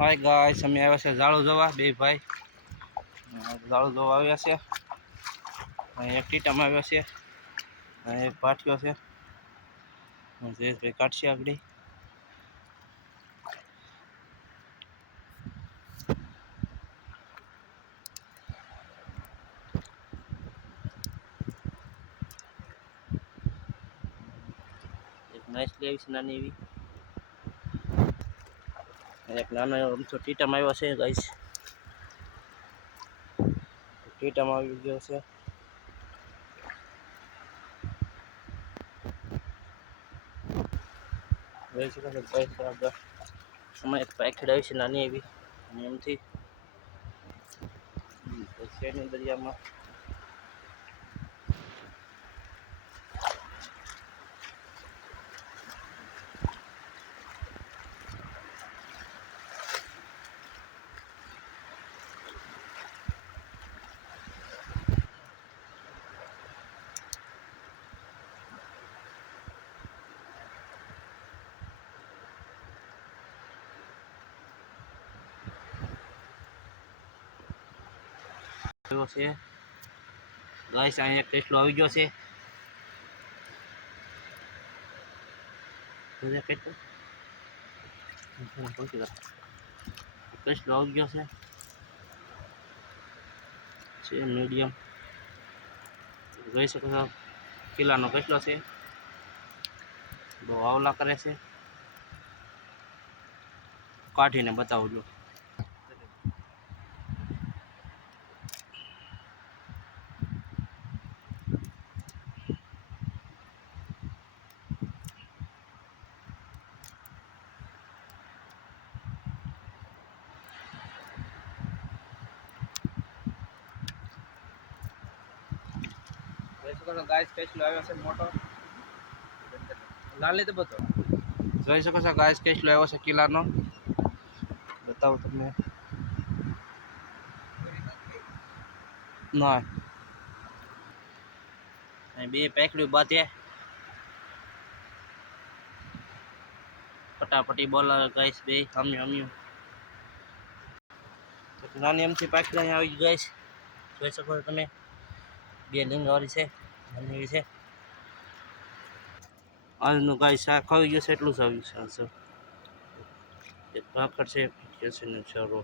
Hi guys, અમે આવ્યા છે ઝાડુ જોવા. બે ભાઈ ઝાડુ જોવા આવ્યા છે. એક ટીટામાં આવ્યા છે, એક પાઠિયો છે. જયેશભાઈ કાઢશે આગળ. એક નાઈસ લેવી છે નાની એવી. એક નાનો એવો અમથો ટીટામાં આવ્યો છે ગાઈસ. ટીટામાં આવી ગયો છે. જોઈ શકો છો ગાઈસ, આગળ અમે એક પાખડ આવી છે નાની એવી. અને એમથી શેરની દરિયામાં આવ્યો છે ગાઈસ. અહીંયા એક ટેસ્ટલો આવી ગયો છે. ટેસ્ટલો આવી ગયો છે મીડિયમ. જોઈ શકો છો કિલ્લાનો કેટલો છે. બહુ આવલા કરે છે. કાઢીને બતાવું જો. ગાઈસ કેટલો આવ્યો છે મોટો. લાલ તો બધો જોઈ શકો છો ગાઈસ કેટલો આવ્યો છે કિલ્લાનો. બતાવું તમને. ના બે પેકડી બાંધે પટાપટી બોલાવે ગાઈસ. બે હમ્યું નાની એમથી પાકડી અહીંયા આવી ગાઈસ. જોઈ શકો છો તમે. બે લીંગ વાળી છે, નાની છે. આજનું ગાય શાક આવી ગયું છે એટલું જ આવ્યું છે. એક ભાખર છે ને ચારો.